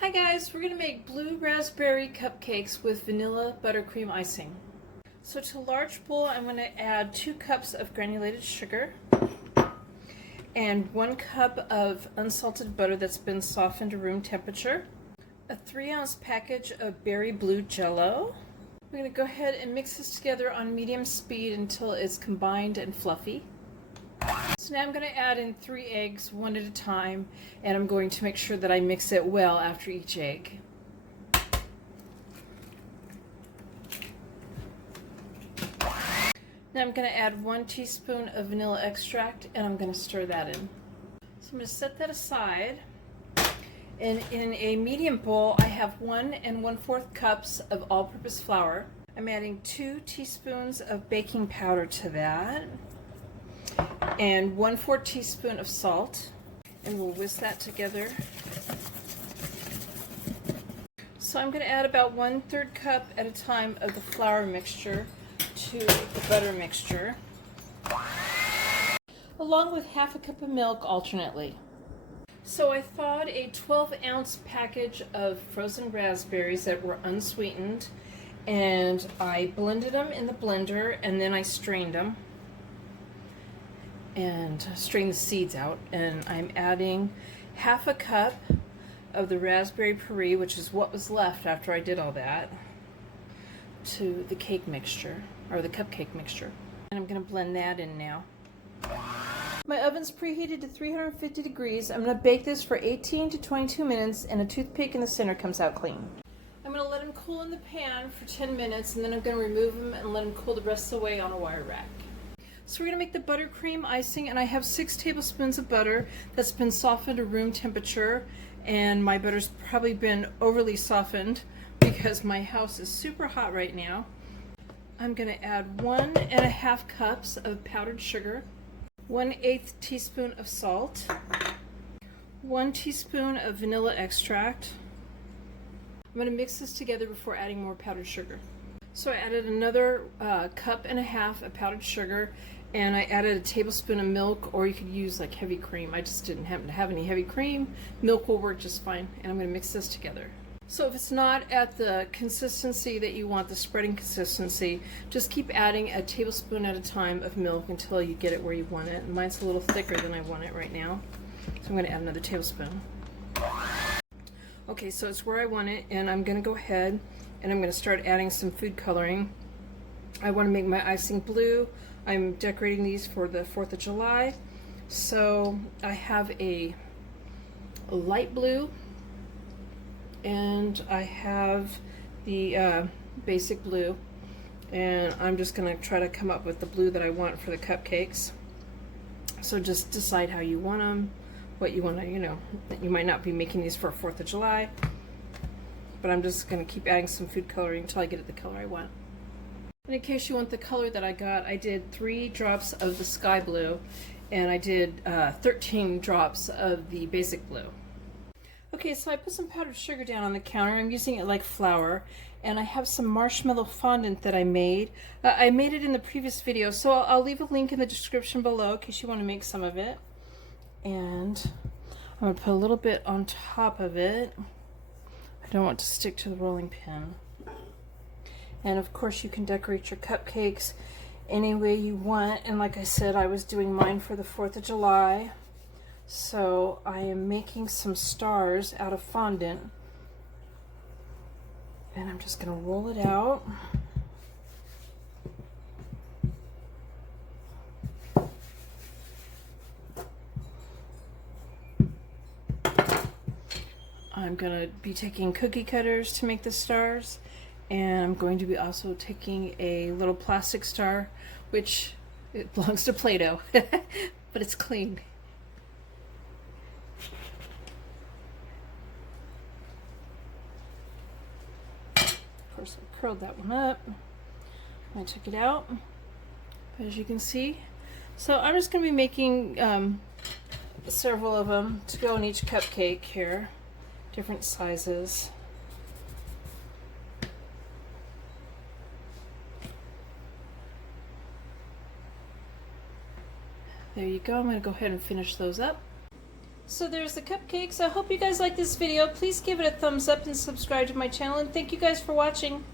Hi guys, we're going to make blue raspberry cupcakes with vanilla buttercream icing. So to a large bowl I'm going to add 2 cups of granulated sugar and 1 cup of unsalted butter that's been softened to room temperature, a 3-ounce package of berry blue jello. We're going to go ahead and mix this together on medium speed until it's combined and fluffy. So now I'm going to add in 3 eggs, one at a time, and I'm going to make sure that I mix it well after each egg. Now I'm going to add 1 teaspoon of vanilla extract, and I'm going to stir that in. So I'm going to set that aside. And in a medium bowl, I have 1 1/4 cups of all-purpose flour. I'm adding 2 teaspoons of baking powder to that, and 1/4 teaspoon of salt, and we'll whisk that together. So I'm going to add about 1/3 cup at a time of the flour mixture to the butter mixture, along with 1/2 cup of milk alternately. So I thawed a 12-ounce package of frozen raspberries that were unsweetened, and I blended them in the blender, and then I strained them and strain the seeds out, and I'm adding 1/2 cup of the raspberry puree, which is what was left after I did all that, to the cake mixture, or the cupcake mixture. And I'm going to blend that in now. My oven's preheated to 350 degrees. I'm going to bake this for 18 to 22 minutes, and a toothpick in the center comes out clean. I'm going to let them cool in the pan for 10 minutes, and then I'm going to remove them and let them cool the rest of the way on a wire rack. So we're going to make the buttercream icing, and I have 6 tablespoons of butter that's been softened to room temperature, and my butter's probably been overly softened because my house is super hot right now. I'm going to add 1 1/2 cups of powdered sugar, 1/8 teaspoon of salt, 1 teaspoon of vanilla extract. I'm going to mix this together before adding more powdered sugar. So I added another 1.5 cups of powdered sugar, and I added a tablespoon of milk, or you could use like heavy cream. I just didn't happen to have any heavy cream. Milk will work just fine, and I'm going to mix this together. So if it's not at the consistency that you want, the spreading consistency, just keep adding a tablespoon at a time of milk until you get it where you want it. Mine's a little thicker than I want it right now, so I'm going to add another tablespoon. Okay, so it's where I want it, and I'm going to go ahead and I'm going to start adding some food coloring. I want to make my icing blue. I'm decorating these for the 4th of July. So I have a light blue, and I have the basic blue, and I'm just going to try to come up with the blue that I want for the cupcakes. So just decide how you want them, what you want to, you might not be making these for 4th of July, but I'm just going to keep adding some food coloring until I get it the color I want. And in case you want the color that I got, I did 3 drops of the sky blue, and I did 13 drops of the basic blue. Okay, so I put some powdered sugar down on the counter. I'm using it like flour, and I have some marshmallow fondant that I made. I made it in the previous video, so I'll leave a link in the description below in case you want to make some of it. And I'm going to put a little bit on top of it. I don't want to stick to the rolling pin. And of course you can decorate your cupcakes any way you want, and like I said, I was doing mine for the 4th of July. So I am making some stars out of fondant, and I'm just going to roll it out. I'm going to be taking cookie cutters to make the stars, and I'm going to be also taking a little plastic star, which it belongs to Play-Doh, but it's clean. Of course, I curled that one up. I took it out, as you can see. So I'm just going to be making several of them to go in each cupcake here, different sizes. There you go. I'm going to go ahead and finish those up. So there's the cupcakes. I hope you guys like this video. Please give it a thumbs up and subscribe to my channel. And thank you guys for watching.